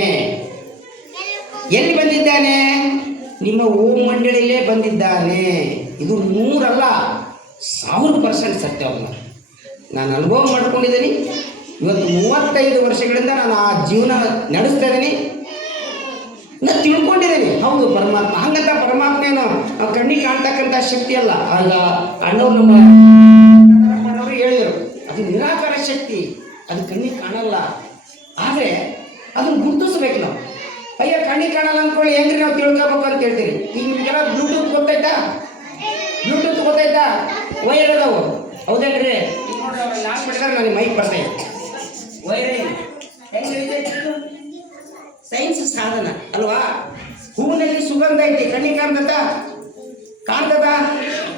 ಎಲ್ಲಿ ಬಂದಿದ್ದಾನೆ? ನಿಮ್ಮ ಓಂ ಮಂಡಳಿಯಲ್ಲೇ ಬಂದಿದ್ದಾನೆ. ಇದು 100 ಅಲ್ಲ, 1000% ಸತ್ಯವನ್ನು ನಾನು ಅನುಭವ ಮಾಡ್ಕೊಂಡಿದ್ದೀನಿ. ಇವತ್ತು 35 ವರ್ಷಗಳಿಂದ ನಾನು ಆ ಜೀವನ ನಡೆಸ್ತಾ ಇದ್ದೀನಿ. ನಾನು ತಿಳ್ಕೊಂಡಿದ್ದೀನಿ, ಹೌದು ಪರಮಾತ್ಮ. ಹಂಗಂತ ಪರಮಾತ್ಮ ಏನು ಕಣ್ಣಿಗೆ ಕಾಣ್ತಕ್ಕಂಥ ಶಕ್ತಿ ಅಲ್ಲ. ಆಗ ಅಣ್ಣವ್ರು ನಮ್ಮವರು ಹೇಳಿದರು, ಅದು ನಿರಾಕಾರ ಶಕ್ತಿ, ಅದು ಕಣ್ಣಿಗೆ ಕಾಣಲ್ಲ. ಆದರೆ ಅದನ್ನು ಗುರುತಿಸ್ಬೇಕು ನಾವು. ಅಯ್ಯ ಕಣ್ಣಿಗೆ ಕಾಣಲ್ಲ ಅಂದ್ಕೊಳ್ಳಿ, ಹೆಂಗ್ರಿ ನಾವು ತಿಳ್ಕೊಬೇಕು ಅಂತ ಹೇಳ್ತೀರಿ. ಈಗ ನಿಮಗೆಲ್ಲ ಬ್ಲೂಟೂತ್ ಗೊತ್ತಾಯ್ತಾ? ಬ್ಲೂಟೂತ್ ಗೊತ್ತಾಯ್ತಾ? ವೈರ್ ಅದಾವು, ಹೌದೇನ್ರಿ? ಈಗ ನೋಡ್ರಿ ಅವ್ರು ಲಾಸ್ಟ್ ಬಿಡ್ತಾರೆ, ನನಗೆ ಮೈಕ್ ಬರ್ತಾಯಿದೆ. ವೈರಿಂಗ್ ಹೆಂಗೆ ಸೈನ್ಸ್ ಸಾಧನ ಅಲ್ವಾ? ಹೂವಿನಲ್ಲಿ ಸುಗಂಧ ಐತಿ, ಕಣ್ಣಿಗೆ ಕಾಣ್ತದ?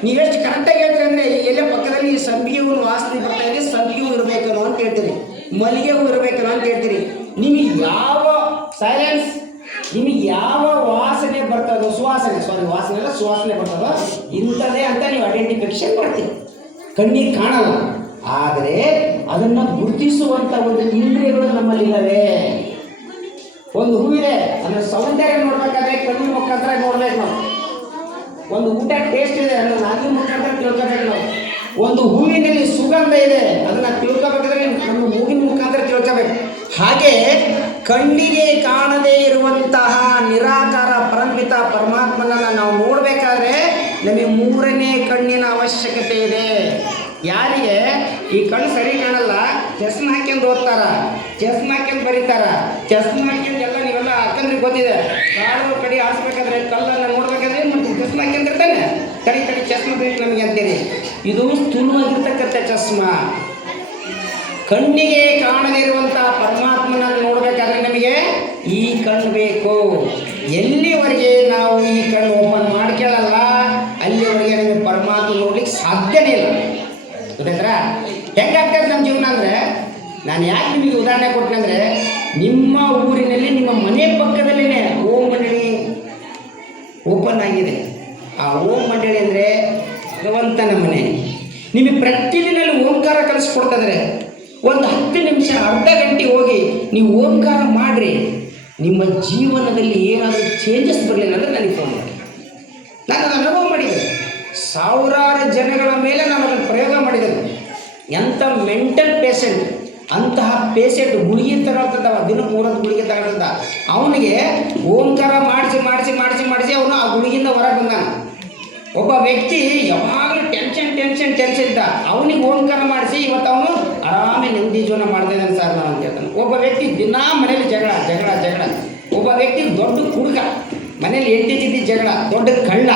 ನೀವೆಷ್ಟು ಕರೆಕ್ಟಾಗಿ ಹೇಳ್ತೀರಿ ಅಂದರೆ, ಎಲ್ಲೇ ಪಕ್ಕದಲ್ಲಿ ಸಂಪಿಗೆ ಹೂವಿನ ವಾಸನೆ ಬರ್ತಾ ಇದೆ, ಸಂಪಿಗೆ ಹೂ ಇರಬೇಕನೋ ಅಂತ ಹೇಳ್ತೀರಿ, ಮಲ್ಲಿಗೆ ಹೂ ಇರಬೇಕನೋ ಅಂತ ಹೇಳ್ತೀರಿ. ನಿಮಗೆ ಯಾವ ಸೈಲೆನ್ಸ್, ನಿಮಗೆ ಯಾವ ವಾಸನೆ ಬರ್ತದೋ, ವಾಸನೆ ಎಲ್ಲ ಸುವಾಸನೆ ಬರ್ತದೋ, ಇಂಥದ್ದೇ ಅಂತ ನೀವು ಐಡೆಂಟಿಫಿಕೇಶನ್ ಮಾಡ್ತೀರಿ. ಕಣ್ಣಿಗೆ ಕಾಣಲ್ಲ, ಆದರೆ ಅದನ್ನು ಗುರುತಿಸುವಂಥ ಒಂದು ಇಂದ್ರಿಯಗಳು ನಮ್ಮಲ್ಲಿದ್ದಾವೆ. ಒಂದು ಹೂವಿದೆ, ಅದರ ಸೌಂದರ್ಯ ನೋಡ್ಬೇಕಾದ್ರೆ ಕಣ್ಣಿನ ಮುಖಾಂತರ ನೋಡ್ಬೇಕು ನಾವು. ಒಂದು ಊಟ ಟೇಸ್ಟ್ ಇದೆ, ಅದನ್ನು ನಾಲ್ಕು ಮುಖಾಂತರ ತಿಳ್ಕೊಬೇಕು ನಾವು. ಒಂದು ಹೂವಿನಲ್ಲಿ ಸುಗಂಧ ಇದೆ, ಅದನ್ನು ತಿಳ್ಕೊಬೇಕಾದ್ರೆ ನಮ್ಮ ಮೂಗಿನ ಮುಖಾಂತರ ತಿಳ್ಕೊಬೇಕು. ಹಾಗೆ ಕಣ್ಣಿಗೆ ಕಾಣದೇ ಇರುವಂತಹ ನಿರಾಕಾರ ಪರಮಿತ ಪರಮಾತ್ಮನನ್ನು ನಾವು ನೋಡಬೇಕಾದ್ರೆ ನಮಗೆ 3ನೇ ಕಣ್ಣಿನ ಅವಶ್ಯಕತೆ ಇದೆ. ಯಾರಿಗೆ ಈ ಕಣ್ಣು ಸರಿ ಕಾಣಲ್ಲ, ಚಸ್ಮ ಹಾಕ್ಯಂದು ಓದ್ತಾರ, ಚಸ್ಮ ಹಾಕ್ಯಂದು ಬರೀತಾರ, ಚಸ್ಮ ಹಾಕ್ಯಂದು ಎಲ್ಲ ನೀವೆಲ್ಲ ಹಾಕಂದ್ರೆ ಗೊತ್ತಿದೆ. ಕಾಳು ಕಡಿ ಆಡಿಸ್ಬೇಕಾದ್ರೆ, ಕಲ್ಲನ್ನು ನೋಡ್ಬೇಕಾದ್ರೆ ಏನು ಮಾಡ್ತೀವಿ? ಚಸ್ಮ ಹಾಕ್ಯಂದಿರ್ತಾನೆ, ಕಡಿ ಚಸ್ಮ ಬೇಕು ನಮಗೆ ಅಂತೀರಿ. ಇದು ಸ್ಥೂಲವಾಗಿರ್ತಕ್ಕಂಥ ಚಸ್ಮ. ಕಣ್ಣಿಗೆ ಕಾಣದಿರುವಂಥ ಪರಮಾತ್ಮನನ್ನು ನೋಡಬೇಕಾದ್ರೆ ನಮಗೆ ಈ ಕಣ್ಣು ಬೇಕು. ಎಲ್ಲಿವರೆಗೆ ನಾವು ಈ ಕಣ್ಣು ಓಪನ್ ಮಾಡ್ಕೊಳ್ಳಲ್ಲ, ಅಲ್ಲಿವರೆಗೆ ನಮಗೆ ಪರಮಾತ್ಮ ನೋಡ್ಲಿಕ್ಕೆ ಸಾಧ್ಯನೇ ಇಲ್ಲ. ಗೊತ್ತಾಯ್ತಾ? ಹೆಂಗಾಗ್ತದೆ ನಮ್ಮ ಜೀವನ ಅಂದರೆ, ನಾನು ಯಾಕೆ ನಿಮಗೆ ಉದಾಹರಣೆ ಕೊಟ್ಟೆ ಅಂದರೆ, ನಿಮ್ಮ ಊರಿನಲ್ಲಿ ನಿಮ್ಮ ಮನೆ ಪಕ್ಕದಲ್ಲೇ ಓಂ ಮಂಡಳಿ ಓಪನ್ ಆಗಿದೆ. ಆ ಓಂ ಮಂಡಳಿ ಅಂದರೆ ಭಗವಂತನ ಮನೆ. ನಿಮಗೆ ಪ್ರತಿದಿನಲ್ಲಿ ಓಂಕಾರ ಕಲಿಸ್ಕೊಡ್ತಿದ್ರೆ ಒಂದು 10 ನಿಮಿಷ, ಅರ್ಧ ಗಂಟೆ ಹೋಗಿ ನೀವು ಓಂಕಾರ ಮಾಡಿರಿ. ನಿಮ್ಮ ಜೀವನದಲ್ಲಿ ಏನಾದರೂ ಚೇಂಜಸ್ ಬರಲಿಲ್ಲ ಅಂದರೆ ನನಗೆ ಫೋನ್ ಮಾಡಿ. ನಾನು ಅದನ್ನು ಅನುಭವ ಮಾಡಿದ್ದೆ. 1000 ಜನಗಳ ಮೇಲೆ ನಾನು ಅದನ್ನು ಪ್ರಯೋಗ ಮಾಡಿದ್ದೇನೆ. ಎಂಥ ಮೆಂಟಲ್ ಪೇಷೆಂಟ್, ಅಂತಹ ಪೇಷೆಂಟ್ ಗುಳಿಗೆ ತಗೊಳ್ತಿದ್ದಾವ, ದಿನಕ್ಕೆ 3 ಗುಳಿಗೆ ತಗೊಳ್ತಿದ್ದ. ಅವನಿಗೆ ಓಂಕಾರ ಮಾಡಿಸಿ ಅವನು ಆ ಗುಳಿಗಿಂದ ಹೊರಗೆ ಬಂದಾನ. ಒಬ್ಬ ವ್ಯಕ್ತಿ ಯಾವಾಗಲೂ ಟೆನ್ಷನ್ ಇದ್ದ, ಅವನಿಗೆ ಓಂಕಾರ ಮಾಡಿಸಿ ಇವತ್ತು ಅವನು ಆರಾಮೇ ನೆಮ್ಮದಿ ಜೀವನ ಮಾಡ್ತಾಯಿದ್ದಾನೆ ಸರ್ ನಾನು ಅಂತ ಹೇಳ್ತಾನೆ. ಒಬ್ಬ ವ್ಯಕ್ತಿ ದಿನಾ ಮನೇಲಿ ಜಗಳ. ಒಬ್ಬ ವ್ಯಕ್ತಿ ದೊಡ್ಡ ಕುಡುಕ, ಮನೇಲಿ ಹೆಂಡತಿ ಜಗಳ, ದೊಡ್ಡ ಕಳ್ಳ.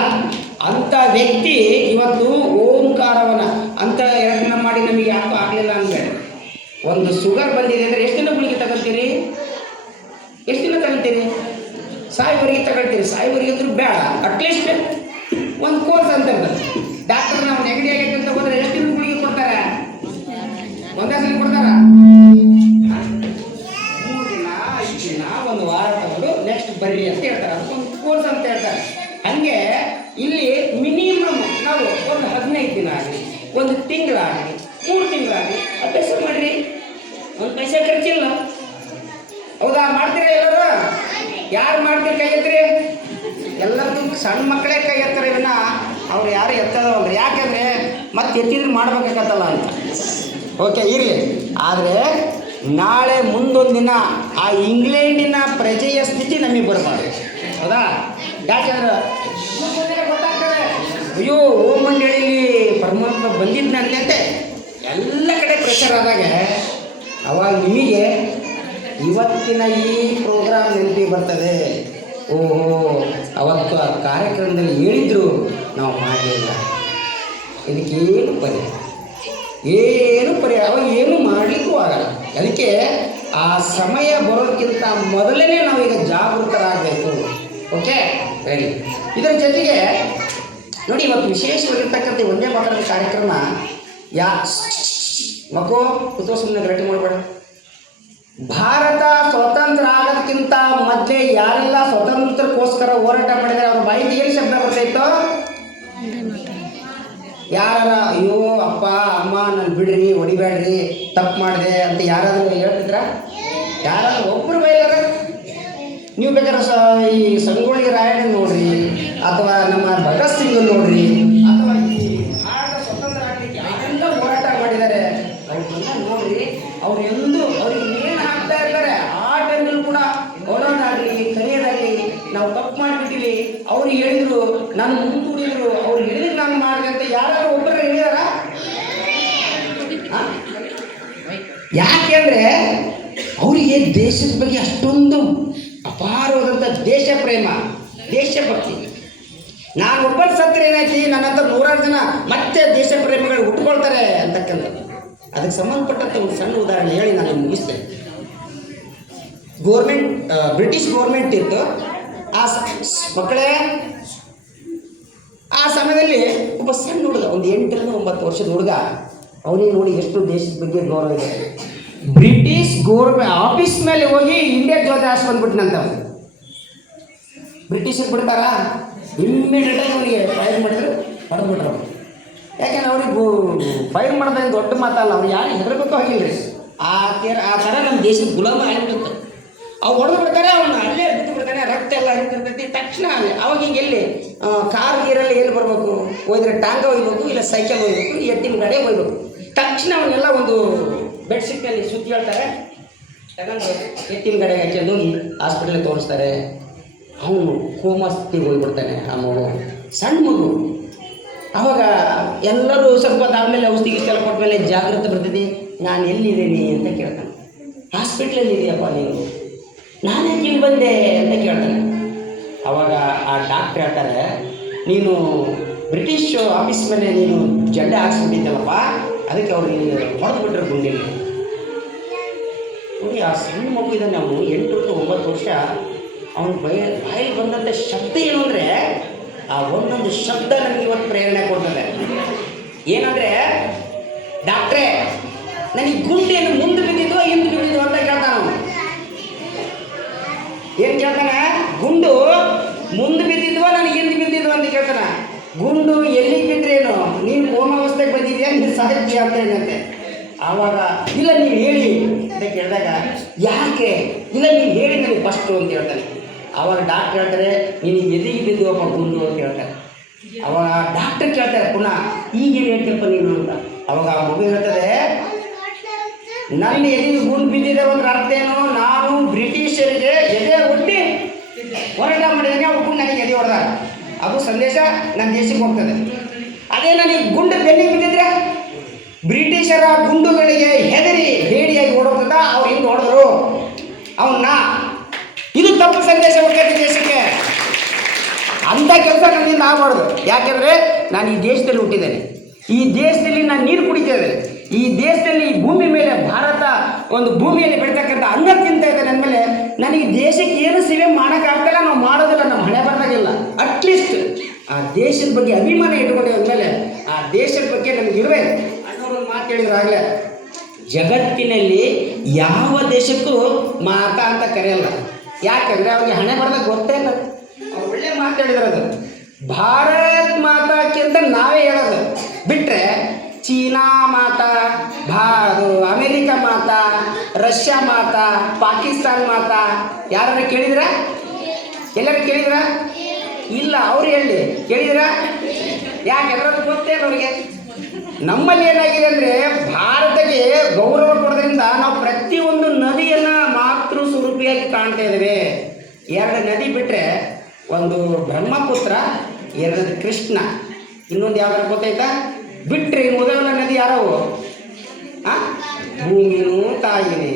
ಅಂಥ ವ್ಯಕ್ತಿ ಇವತ್ತು ಓಂಕಾರವನ್ನು ಅಂತ 2 ದಿನ ಮಾಡಿ ನಮಗೆ ಯಾಕೂ ಆಗಲಿಲ್ಲ ಅಂದರೆ, ಒಂದು ಶುಗರ್ ಬಂದಿದೆ ಅಂದರೆ ಎಷ್ಟು ದಿನ ಗುಳಿಗೆ ತಗೊಳ್ತೀರಿ? ಸಾಯಿವರೆಗೆ ತಗೊಳ್ತೀರಿ, ಸಾಯಿವರೆಗೆ ಅಂದ್ರೂ ಬೇಡ, ಅಟ್ಲೀಸ್ಟ್ ಒಂದು ಕೋರ್ಸ್ ಅಂತ ಡಾಕ್ಟರ್ ನಾವು ನೆಗಡಿ ಆಗೈತೆ ಅಂತ ಹೋದ್ರೆ ಎಷ್ಟು ದಿನ ಗುಳಿಗೆ ಕೊಡ್ತಾರೆ? ಒಂದೇ ಸಲ ಕೊಡ್ತಾರ? 3 ದಿನ 5 ದಿನ 1 ವಾರ ತಗೊಂಡು ನೆಕ್ಸ್ಟ್ ಬರ್ರಿ ಅಂತ ಹೇಳ್ತಾರೆ. ಅದಕ್ಕೊಂದು ಕೋರ್ಸ್ ಅಂತ ಹೇಳ್ತಾರೆ. ಹಾಗೆ ಇಲ್ಲಿ ಮಿನಿಮಮ್ ನಾವು ಒಂದು 15 ದಿನ ಆಗಲಿ, 1 ತಿಂಗಳಾಗಲಿ, 3 ತಿಂಗಳಾಗಲಿ ಅಭ್ಯಾಸ ಮಾಡ್ರಿ. ಒಂದು ಪೈಸೆ ಖರ್ಚಿಲ್ಲ. ಹೌದಾ? ಮಾಡ್ತೀರಾ ಎಲ್ಲರೂ? ಯಾರು ಮಾಡ್ತೀರಿ ಕೈ ಎತ್ತರಿ? ಎಲ್ಲರಿಗೂ ಸಣ್ಣ ಮಕ್ಕಳೇ ಕೈ ಎತ್ತಾರೆ, ಇವನ್ನ ಅವ್ರು ಯಾರು ಎತ್ತದವಲ್ರಿ. ಯಾಕಂದರೆ ಮತ್ತೆ ಎತ್ತಿದ್ರೆ ಮಾಡ್ಬೇಕಾಗತ್ತಲ್ಲ ಅಂತ. ಓಕೆ, ಇರಲಿ. ಆದರೆ ನಾಳೆ ಮುಂದೊಂದು ದಿನ ಆ ಇಂಗ್ಲೆಂಡಿನ ಪ್ರಜೆಯ ಸ್ಥಿತಿ ನಮಗೆ ಬರಬಾರ್ದು. ಹೌದಾ? ಯಾಕಂದ್ರೆ ಗೊತ್ತಾಗ್ತದೆ, ಅಯ್ಯೋ ಓಂ ಮಂಡಳಿಲಿ ಪರಮಾತ್ಮ ಬಂದಿದ್ದಂತೆ ಎಲ್ಲ ಕಡೆ ಪ್ರೆಷರ್ ಆದಾಗ ಅವಾಗ ನಿಮಗೆ ಇವತ್ತಿನ ಈ ಪ್ರೋಗ್ರಾಮ್ ನೆನಪಿಗೆ ಬರ್ತದೆ. ಓಹೋ, ಅವತ್ತು ಆ ಕಾರ್ಯಕ್ರಮದಲ್ಲಿ ಹೇಳಿದ್ರು, ನಾವು ಮಾಡಲಿಲ್ಲ. ಇದಕ್ಕೇನು ಪರಿಹಾರ ಅವಾಗ ಏನು ಮಾಡಲಿಕ್ಕೂ ಆಗಲ್ಲ. ಅದಕ್ಕೆ ಆ ಸಮಯ ಬರೋದಕ್ಕಿಂತ ಮೊದಲೇ ನಾವೀಗ ಜಾಗೃತರಾಗಬೇಕು. Okay, ready. ಇದರ ಜೊತೆಗೆ ನೋಡಿ, ಇವತ್ತು ವಿಶೇಷವಾಗಿರ್ತಕ್ಕಂಥ ಒಂದೇ ಮಾತಾಡೋ ಕಾರ್ಯಕ್ರಮ. ಮಕ್ಕೋ ಕುತೋ ಸುಮ್ಮನೆ ಗಲಾಟೆ ಮಾಡಬೇಡ. ಭಾರತ ಸ್ವತಂತ್ರ ಆಗೋದಕ್ಕಿಂತ ಮೊದಲೇ ಯಾರೆಲ್ಲ ಸ್ವತಂತ್ರಕ್ಕೋಸ್ಕರ ಹೋರಾಟ ಮಾಡಿದರೆ ಅವ್ರ ಬಾಯಿಗೆ ಏನು ಶಬ್ದ ಬರ್ತಾಯಿತ್ತು? ಯಾರ ಅಯ್ಯೋ ಅಪ್ಪ ಅಮ್ಮ ನಾನು ಬಿಡ್ರಿ, ಹೊಡಿಬೇಡ್ರಿ, ತಪ್ಪು ಮಾಡಿದೆ ಅಂತ ಯಾರಾದರೂ ಹೇಳ್ತಿದ್ರ? ಯಾರಾದ್ರೂ ಒಬ್ಬರು ಬೈಲಾರ? ನೀವು ಬೇಕಾದ್ರೆ ಈ ಸಂಗೊಳ್ಳಿ ರಾಯಣ್ಣ ನೋಡ್ರಿ, ಅಥವಾ ನಮ್ಮ ಭಗತ್ ಸಿಂಗ್ ನೋಡ್ರಿ, ಅಥವಾ ಈ ಭಾರತ ಸ್ವತಂತ್ರ ಆಗಲಿಕ್ಕೆ ಯಾರೆಲ್ಲ ಹೋರಾಟ ಮಾಡಿದ್ದಾರೆ ಅವ್ರನ್ನೆಲ್ಲ ನೋಡ್ರಿ. ಅವ್ರು ಎಂದು ಅವ್ರಿಗೆ ಏನು ಹಾಕ್ತಾ ಇರ್ತಾರೆ ಆ ಟೈಮಲ್ಲಿ ಕೂಡ ಹೊಲೋದಾಗಲಿ ಕರೆಯೋದಾಗಲಿ ನಾವು ತಪ್ಪು ಮಾಡಿಬಿಟ್ಟಿವಿ, ಅವ್ರು ಹೇಳಿದ್ರು, ನಾನು ಮುಂದೂಡಿದ್ರು, ಅವ್ರು ಹೇಳಿದ್ರು ನಾನು ಮಾಡಿದೆ ಅಂತ ಯಾರು ಒಬ್ಬರು ಹೇಳಿದಾರ? ಯಾಕೆಂದರೆ ಅವರಿಗೆ ದೇಶದ ಬಗ್ಗೆ ಅಷ್ಟೊಂದು ಅಪಾರವಾದಂಥ ದೇಶ ಪ್ರೇಮ, ದೇಶಭಕ್ತಿ. ನಾನು ಒಬ್ಬರ ಸತ್ರ ಏನಾಯ್ತು, ನನ್ನಂತ 100 ಜನ ಮತ್ತೆ ದೇಶ ಪ್ರೇಮಿಗಳು ಹುಟ್ಕೊಳ್ತಾರೆ ಅಂತಕ್ಕಂಥದ್ದು. ಅದಕ್ಕೆ ಸಂಬಂಧಪಟ್ಟಂಥ ಒಂದು ಸಣ್ಣ ಉದಾಹರಣೆ ಹೇಳಿ ನಾನು ಮುಗಿಸ್ತೇನೆ. ಬ್ರಿಟಿಷ್ ಗೌರ್ಮೆಂಟ್ ಇತ್ತು. ಆ ಮಕ್ಕಳೇ, ಆ ಸಮಯದಲ್ಲಿ ಒಬ್ಬ ಸಣ್ಣ ಹುಡುಗ, ಒಂದು 8 ರಿಂದ 9 ವರ್ಷದ ಹುಡುಗ, ಅವನಿಗೆ ನೋಡಿ ಎಷ್ಟು ದೇಶದ ಬಗ್ಗೆ ಗೌರವ ಇದೆ. ಬ್ರಿಟಿಷ್ ಗೌರ್ಮೆಂಟ್ ಆಫೀಸ್ ಮೇಲೆ ಹೋಗಿ ಇಂಡಿಯಾ ಧ್ವಜ ಹಾಸಿ ಬಂದ್ಬಿಟ್ನಂತ. ಬ್ರಿಟಿಷರಿಗೆ ಬಿಡ್ತಾರ? ಇಮ್ಮಿಡಿಯೇಟಾಗಿ ಅವನಿಗೆ ಫೈರ್ ಮಾಡಿದ್ರು, ಹೊಡೆದ್ಬಿಟ್ರು. ಯಾಕೆಂದ್ರೆ ಅವ್ರಿಗೆ ಫೈರ್ ಮಾಡೋದೇನು ದೊಡ್ಡ ಮಾತಲ್ಲ, ಅವ್ರು ಯಾರು ಹೆದರ್ಬೇಕು ಆಗಿಲ್ಲರಿ. ಆ ಥರ ನಮ್ಮ ದೇಶದ ಗುಲಾಮ ಆಗಿಬಿಡುತ್ತೆ. ಅವು ಹೊಡೆದು ಬಿಡ್ತಾರೆ, ಅವನ್ನ ಅಲ್ಲೇ ಬಿಟ್ಟು ಬಿಡ್ತಾನೆ, ರಕ್ತ ಎಲ್ಲ ಹರಿತಿರ್ತೈತಿ. ತಕ್ಷಣ ಅವಾಗ ಈಗ ಎಲ್ಲಿ ಕಾರ್ ಗೀರಲ್ಲಿ ಎಲ್ಲಿ ಬರಬೇಕು? ಹೋದ್ರೆ ಟಾಂಗ ಒಯ್ಬೇಕು, ಇಲ್ಲ ಸೈಕಲ್ ಒಯ್ಬೇಕು, ಎತ್ತಿನ ಗಾಡಿ ಒಯ್ಬೇಕು. ತಕ್ಷಣ ಅವನ್ನೆಲ್ಲ ಒಂದು ಬೆಡ್ಶೀಟ್ನಲ್ಲಿ ಸುತ್ತಿ ಹೇಳ್ತಾರೆ, ತಗೊಂಡು ಎತ್ತಿನ ಗಾಡಿಗೆ ಹಾಕೊಂಡು ಹೋಗಿ ಹಾಸ್ಪಿಟಲ್ಗೆ ತೋರಿಸ್ತಾರೆ. ಅವನು ಕೋಮಾ ಸ್ಥಿತಿಗೆ ಹೋಗ್ಬಿಡ್ತಾನೆ ಆ ಮಗು, ಸಣ್ಣ ಮಗು. ಆವಾಗ ಎಲ್ಲರೂ ಸ್ವಲ್ಪ ಆದಮೇಲೆ ಔಷಧಿ ಗಿಷ್ಟೆಲ್ಲ ಕೊಟ್ಟ ಮೇಲೆ ಜಾಗೃತಿ ಬರ್ತೈತಿ. ನಾನು ಎಲ್ಲಿದ್ದೀನಿ ಅಂತ ಕೇಳ್ತಾನೆ. ಹಾಸ್ಪಿಟ್ಲಲ್ಲಿ ಇದೆಯಪ್ಪ ನೀನು, ನಾನೇ ಇಲ್ಲಿ ಬಂದೆ ಅಂತ ಕೇಳ್ತಾನೆ. ಆವಾಗ ಆ ಡಾಕ್ಟ್ರ್ ಹೇಳ್ತಾರೆ, ನೀನು ಬ್ರಿಟಿಷ್ ಆಫೀಸ್ ಮೇಲೆ ನೀನು ಜಡ್ಡೆ ಹಾಕ್ಸ್ಬಿಟ್ಟಿದ್ದಲ್ಲಪ್ಪ, ಅದಕ್ಕೆ ಅವ್ರು ಹೊಡೆದು ಬಿಟ್ರು ಗುಂಡಿಲಿ. ನೋಡಿ, ಆ ಸಣ್ಣ ಮಗು ಇದ್ದಾನೆ, ಅವನು 8 ರಿಂದ 9 ವರ್ಷ. ಅವನ ಬಾಯಲ್ಲಿ ಬಂದಂಥ ಶಬ್ದ ಏನು ಅಂದರೆ, ಆ ಒಂದೊಂದು ಶಬ್ದ ನನಗೆ ಇವತ್ತು ಪ್ರೇರಣೆ ಕೊಡ್ತದೆ. ಏನಂದರೆ, ಡಾಕ್ಟ್ರೇ ನನಗೆ ಗುಂಡೇನು ಮುಂದೆ ಬಿದ್ದಿದ್ವೋ ಹಿಂದೆ ಬಿದ್ದಿದ್ವೋ ಅಂತ ಕೇಳ್ತಾನೆ ಅವನು. ಏನು ಕೇಳ್ತಾನೆ? ಗುಂಡು ಮುಂದೆ ಬಿದ್ದಿದ್ವೋ ನನಗೆ ಹಿಂದೆ ಬಿದ್ದಿದ್ವೋ ಅಂತ ಕೇಳ್ತಾನೆ. ಗುಂಡು ಎಲ್ಲಿಗೆ ಬಿದ್ರೇನು, ನೀನು ಕೋಮಾವಸ್ಥೆಗೆ ಬಂದಿದ್ಯಾ, ನೀನು ಸಾಹಿತ್ಯ ಅಂತ ಏನಂತೆ. ಆವಾಗ ಇಲ್ಲ ನೀವು ಹೇಳಿ ಅಂತ ಕೇಳಿದಾಗ, ಯಾಕೆ ಇಲ್ಲ ನೀವು ಹೇಳಿ ನನಗೆ ಫಸ್ಟು ಅಂತ ಹೇಳ್ತಾನೆ. ಆವಾಗ ಡಾಕ್ಟ್ರ್ ಹೇಳ್ತಾರೆ, ನೀನು ಎದೆಗೆ ಬಿದ್ದುವಪ್ಪ ಗುಂಡು ಅಂತ ಹೇಳ್ತಾರೆ. ಅವಾಗ ಡಾಕ್ಟರ್ ಕೇಳ್ತಾರೆ ಪುನಃ, ಈಗೇನು ಹೇಳ್ತಪ್ಪ ನೀನು ಅಂತ. ಅವಾಗ ಆ ಮಗು ಹೇಳ್ತದೆ, ನನ್ನ ಎದೆಗೆ ಗುಂಡು ಬಿದ್ದಿದೆ ಒಂದು ಅರ್ಥ ಏನು, ನಾನು ಬ್ರಿಟಿಷರಿಗೆ ಎದೆ ಒಡ್ಡಿ ಹೋರಾಟ ಮಾಡಿದ್ದೀನಿ, ಅವ್ರು ನನಗೆ ಎದೆ ಹೊಡೆದಾಗ ಅದು ಸಂದೇಶ ನನ್ನ ದೇಶಕ್ಕೆ ಹೋಗ್ತದೆ. ಅದೇ ನನಗೆ ಗುಂಡು ಬೆನ್ನಿಗೆ ಬಿದ್ದಿದ್ರೆ ಬ್ರಿಟಿಷರ ಗುಂಡುಗಳಿಗೆ ಹೆದರಿ ಹೇಡಿಯಾಗಿ ಓಡೋಗ್ತದ, ಅವ್ರು ಹಿಂದೆ ಹೊಡೆದ್ರು ಅವನ್ನ. ಇದು ತಪ್ಪು ಸಂದೇಶ ಹೋಗ್ತೈತಿ ದೇಶಕ್ಕೆ. ಅಂಥ ಕೆಲಸ ನನ್ನಿಂದ ಆಗಬಾರ್ದು. ಯಾಕೆಂದರೆ ನಾನು ಈ ದೇಶದಲ್ಲಿ ಹುಟ್ಟಿದ್ದೇನೆ, ಈ ದೇಶದಲ್ಲಿ ನಾನು ನೀರು ಕುಡಿತೇನೆ, ಈ ದೇಶದಲ್ಲಿ ಈ ಭೂಮಿ ಮೇಲೆ ಭಾರತ ಒಂದು ಭೂಮಿಯಲ್ಲಿ ಬೆಳೀತಕ್ಕಂಥ ಅನ್ನ ತಿಂತ ಇದೆ. ನನ್ನ ಮೇಲೆ ನನಗೆ ದೇಶಕ್ಕೆ ಏನು ಸೇವೆ ಮಾಡೋಕ್ಕಾಗ್ತಲ್ಲ, ನಾವು ಆ ದೇಶದ ಬಗ್ಗೆ ಅಭಿಮಾನ ಇಟ್ಕೊಂಡೆ ಅಂದಮೇಲೆ ಆ ದೇಶದ ಬಗ್ಗೆ ನಮ್ಗೆ ಇರಬೇಕು ಅನ್ನೋದೊಂದು ಮಾತು ಹೇಳಿದ್ರು ಆಗಲೇ. ಜಗತ್ತಿನಲ್ಲಿ ಯಾವ ದೇಶಕ್ಕೂ ಮಾತಾ ಅಂತ ಕರೆಯಲ್ಲ. ಯಾಕಂದರೆ ಅವ್ರಿಗೆ ಹಣೆ ಬರೆದಾಗ ಗೊತ್ತೇ ಇಲ್ಲ. ಅವ್ರು ಒಳ್ಳೆ ಮಾತು ಹೇಳಿದ್ರು. ಅದು ಭಾರತ್ ಮಾತಾಕ್ಕಿಂತ ನಾವೇ ಹೇಳೋದು ಬಿಟ್ಟರೆ ಚೀನಾ ಮಾತಾ, ಅದು ಅಮೇರಿಕಾ ಮಾತಾ, ರಷ್ಯಾ ಮಾತಾ, ಪಾಕಿಸ್ತಾನ್ ಮಾತಾ ಯಾರು ಕೇಳಿದ್ರ? ಎಲ್ಲರೂ ಕೇಳಿದ್ರ? ಇಲ್ಲ. ಅವ್ರು ಹೇಳಿ ಕೇಳಿದ್ರ? ಯಾಕೆಂದ್ರೆ ಅದು ಗೊತ್ತೇ ಇಲ್ಲ ಅವ್ರಿಗೆ. ನಮ್ಮಲ್ಲಿ ಏನಾಗಿದೆ ಅಂದರೆ ಭಾರತಕ್ಕೆ ಗೌರವ ಕೊಡೋದ್ರಿಂದ ನಾವು ಪ್ರತಿಯೊಂದು ನದಿಯನ್ನು ಮಾತೃ ಸ್ವರೂಪಿಯಾಗಿ ಕಾಣ್ತಾ ಇದ್ದೇವೆ. 2 ನದಿ ಬಿಟ್ಟರೆ ಒಂದು ಬ್ರಹ್ಮಪುತ್ರ, 2 ಕೃಷ್ಣ, ಇನ್ನೊಂದು ಯಾವ್ದಾರು ಗೊತ್ತಾಯ್ತಾ? ಬಿಟ್ಟರೆ ಮೊದಲ ನದಿ ಯಾರವು? ಭೂಮಿನೂ ತಾಯಿನೇ.